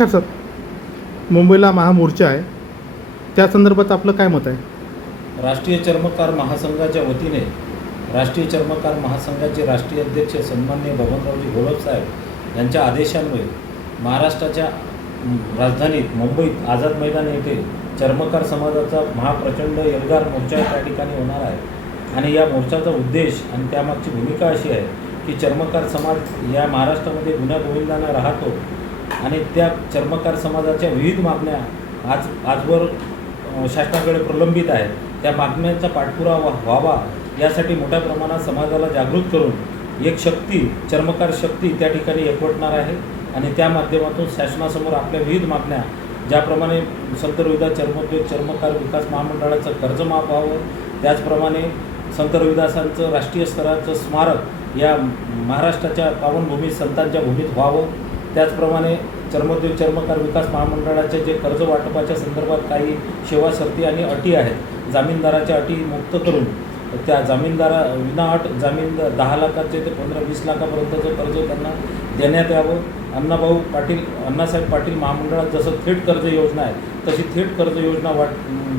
नमस्कार सर. मुंबईला महामोर्चा आहे. त्या संदर्भात आपलं काय मत आहे? राष्ट्रीय चर्मकार महासंघाच्या वतीने राष्ट्रीय चर्मकार महासंघाचे राष्ट्रीय अध्यक्ष सन्मान्य बबनरावजी घोलप साहेब यांच्या आदेशान्वये महाराष्ट्राच्या राजधानीत मुंबईत आझाद मैदान येथे चर्मकार समाजाचा महाप्रचंड एल्गार मोर्चा त्या ठिकाणी होणार आहे. आणि या मोर्चाचा उद्देश आणि त्यामागची भूमिका अशी आहे की चर्मकार समाज या महाराष्ट्रामध्ये गुन्ह्या गोविंदांना राहतो आणि त्या चर्मकार समाजाच्या विविध मागण्या आज आजवर शासनाकडे प्रलंबित आहेत. त्या मागण्यांचा पाठपुरावा व्हावा. यासाठी मोठ्या प्रमाणात समाजाला जागृत करून एक शक्ती चर्मकार शक्ती त्या ठिकाणी एकवटणार आहे. आणि त्या माध्यमातून शासनासमोर आपल्या विविध मागण्या ज्याप्रमाणे संत रविदास चर्मोद्योग चर्मकार विकास महामंडळाचं कर्ज माफ व्हावं त्याचप्रमाणे संत रविदासांचं राष्ट्रीय स्तराचं स्मारक या महाराष्ट्राच्या पावनभूमी संतांच्या भूमीत व्हावं. त्याचप्रमाणे चर्मोद्योग चर्मकार विकास महामंडळाचे जे कर्ज वाटपाच्या संदर्भात काही सेवा शर्ती आणि अटी आहेत जामीनदाराच्या अटी मुक्त करून त्या जामीनदारा विनाअट जामीन दहा लाखाचे ते पंधरा वीस लाखापर्यंतचं कर्ज त्यांना देण्यात यावं. अण्णाभाऊ पाटील अण्णासाहेब पाटील महामंडळात जसं थेट कर्ज योजना आहे तशी थेट कर्ज योजना वाट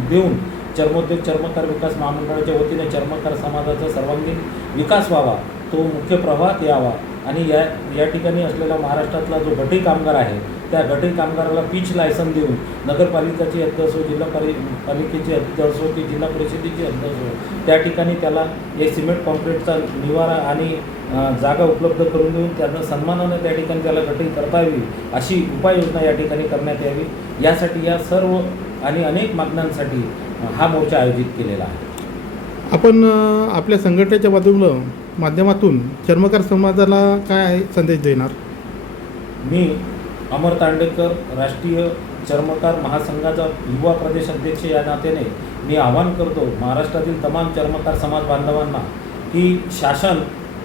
देऊन चर्मोद्योग चर्मकार विकास महामंडळाच्या वतीने चर्मकार समाजाचा सर्वांगीण विकास व्हावा तो मुख्य प्रवाहात यावा. आणि या या ठिकाणी असलेला महाराष्ट्रातला जो गटी कामगार आहे त्या गटी कामगाराला पीच लायसन देऊन नगरपालिकाची हद्द असो जिल्हा परि पालिकेची हद्द असो की जिल्हा परिषदेची हद्द असो त्या ठिकाणी त्याला हे सिमेंट कॉन्क्रीटचा निवारा आणि जागा उपलब्ध करून देऊन त्यांना सन्मानानं त्या ठिकाणी त्याला गटी करता यावी अशी उपाययोजना या ठिकाणी करण्यात यावी. यासाठी या सर्व आणि अनेक मागण्यांसाठी हा मोर्चा आयोजित केलेला आहे. आपण आपल्या संघटनेच्या बाजूला माध्यमातून चर्मकार समाजाला काय संदेश देणार? मी अमर तांडेकर राष्ट्रीय चर्मकार महासंघाचा युवा प्रदेश अध्यक्ष या नात्याने मी आवाहन करतो महाराष्ट्रातील तमाम चर्मकार समाज बांधवांना की शासन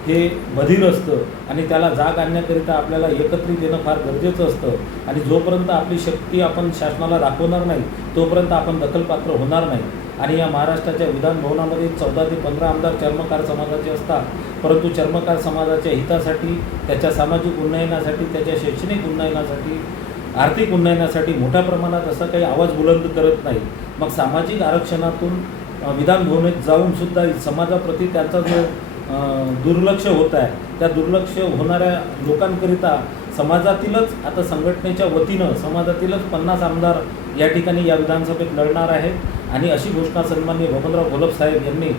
हे बधीर असतं आणि त्याला जाग आणण्याकरिता आपल्याला एकत्रित येणं फार गरजेचं असतं. आणि जोपर्यंत आपली शक्ती आपण शासनाला दाखवणार नाही तोपर्यंत आपण दखलपात्र होणार नाही. आणि या महाराष्ट्राच्या विधानभवनामध्ये चौदा ते पंधरा आमदार चर्मकार समाजाचे असतात. परंतु चर्मकार समाजाच्या हितासाठी त्याच्या सामाजिक उन्नयनासाठी त्याच्या शैक्षणिक उन्नयनासाठी आर्थिक उन्नयनासाठी मोठ्या प्रमाणात असा काही आवाज बुलंद करत नाही मग सामाजिक आरक्षणातून विधानभवनेत जाऊनसुद्धा समाजाप्रती त्याचा जो दुर्लक्ष होत आहे त्या दुर्लक्ष होणाऱ्या लोकांकरिता समाजातीलच आता संघटनेच्या वतीनं समाजातीलच पन्नास आमदार या ठिकाणी या विधानसभेत लढणार आहेत. आणि अशी घोषणा सन्माननीय बबनराव गोलभ साहेब यांनी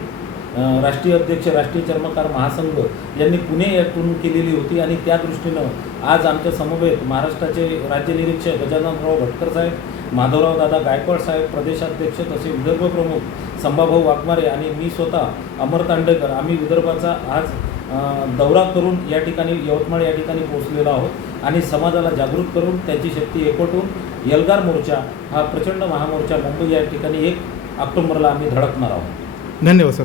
राष्ट्रीय अध्यक्ष राष्ट्रीय चर्मकार महासंघ यांनी पुणे यातून केलेली होती आणि त्या दृष्टीनं आज आमच्या समवेत महाराष्ट्राचे राज्य निरीक्षक गजाननराव भटकर साहेब माधवराव दादा गायकवाड साहेब प्रदेशाध्यक्ष तसे विदर्भ प्रमुख संभाभाऊ वाघमारे आणि मी स्वतः अमर तांडेकर आम्ही विदर्भाचा आज दौरा करून या ठिकाणी यवतमाळ या ठिकाणी पोहोचलेलो आहोत आणि समाजाला जागृत करून त्यांची शक्ती एकवटून यलगार मोर्चा हा प्रचंड महामोर्चा मुंबई या ठिकाणी एक ऑक्टोबरला आम्ही धडकणार आहोत. धन्यवाद सर.